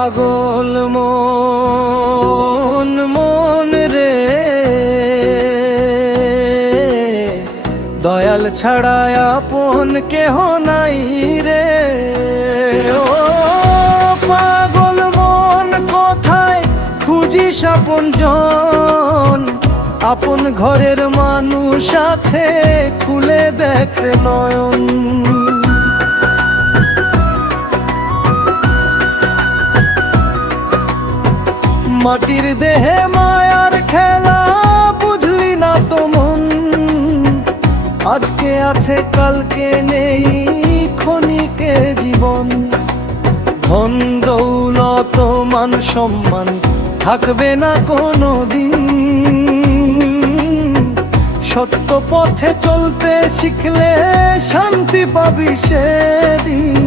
পাগল মন মন রে, দয়াল ছাড়া আপন কেহ নাই রে। ও পাগল মন কোথায় খুঁজিস আপন জন, আপন ঘরের মানুষ আছে খুলে দেখ রে নয়ন। মাটির দেহে মায়ার খেলা বুঝলি না তো মন, আজকে আছে কালকে নেই ক্ষণিকে জীবন। ধন দৌলত মান সম্মান থাকবে না কোনো দিন, সত্য পথে চলতে শিখলে শান্তি পাবি সেদিন।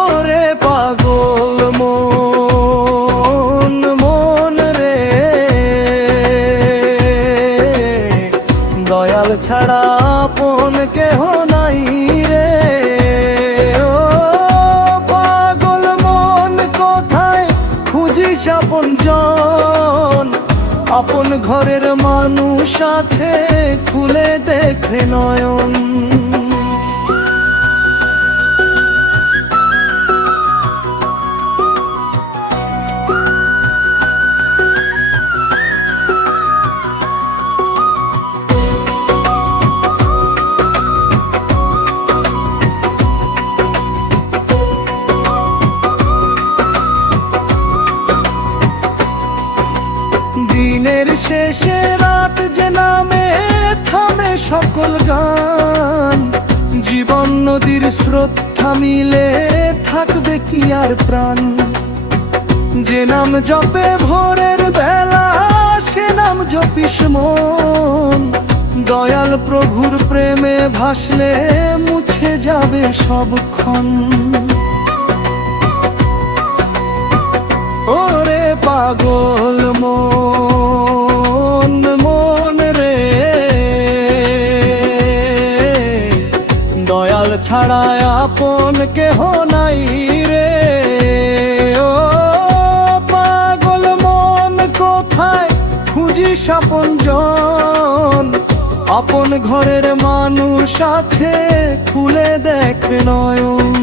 ওরে পাগল মন মন রে, দয়াল ছাড়া আপন কেহ নাই রে। ও পাগল মন কোথায় খুঁজিস আপন জন, আপন ঘরের মানুষ আছে খুলে দেখ রে নয়ন। দিনের শেষে রাত যে নামে থামে সকল গান, জীবন নদীর স্রোত থামিলে থাকবে কি আর প্রাণ। যে নাম জপে ভোরের বেলা সে নাম জপিস মন, দয়াল প্রভুর প্রেমে ভাসলে মুছে যাবে সবক্ষণ। ওরে পাগল মন মন রে, দয়াল ছাড়া আপন কেহ নাই রে। ও পাগল মন কোথায় খুঁজিস আপন জন, আপন ঘরের মানুষ আছে খুলে দেখ নয়ন।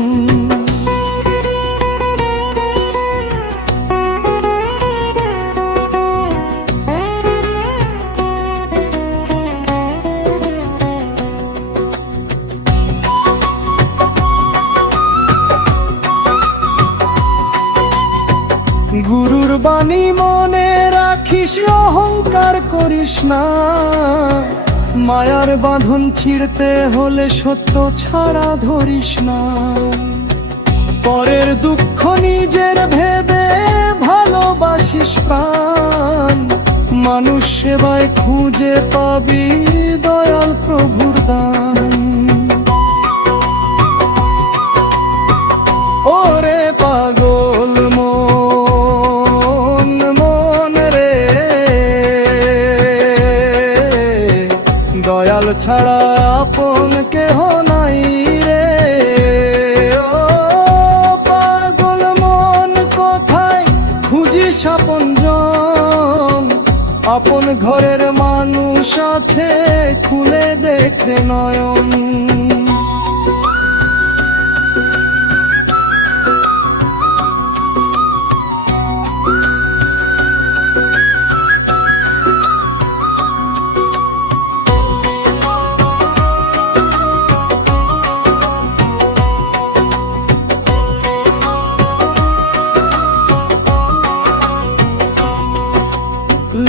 গুরুর বাণী মনে রাখিস, অহংকার করিস না, মায়ার বাঁধন ছিঁড়তে হলে সত্য ছাড়া ধরিস না। পরের দুঃখ নিজের ভেবে ভালোবাসিস প্রাণ, মানুষ সেবায় খুঁজে পাবি দয়াল প্রভুর দান। ওরে পাগল মন মন রে, দয়াল ছাড়া আপন কেহ নাই রে। ও পাগল মন কোথায় খুঁজিস আপন জন, আপন ঘরের মানুষ আছে খুলে দেখ নয়ন।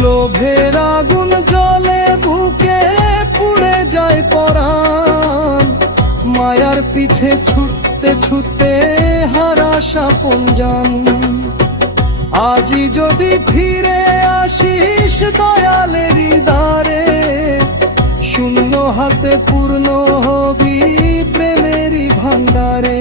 লোভের আগুন জ্বলে বুকে পুড়ে যায় পরাণ, মায়ার পিছে ছুটতে ছুটতে হারাস আপন জান। আজই যদি ফিরে আসিস দয়ালেরই দ্বারে, শূন্য হাতে পূর্ণ হবি প্রেমেরই ভান্ডারে।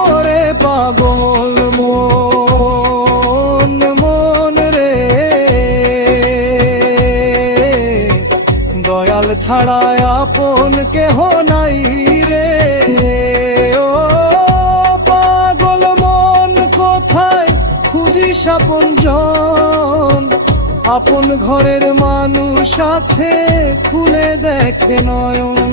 ওরে পাগল মন মন রে, দয়াল ছাড়া আপন কেহ নাই রে। ও পাগল মন কোথায় খুঁজিস আপনজন, আপন ঘরের মানুষ আছে খুলে দেখে নয়ন।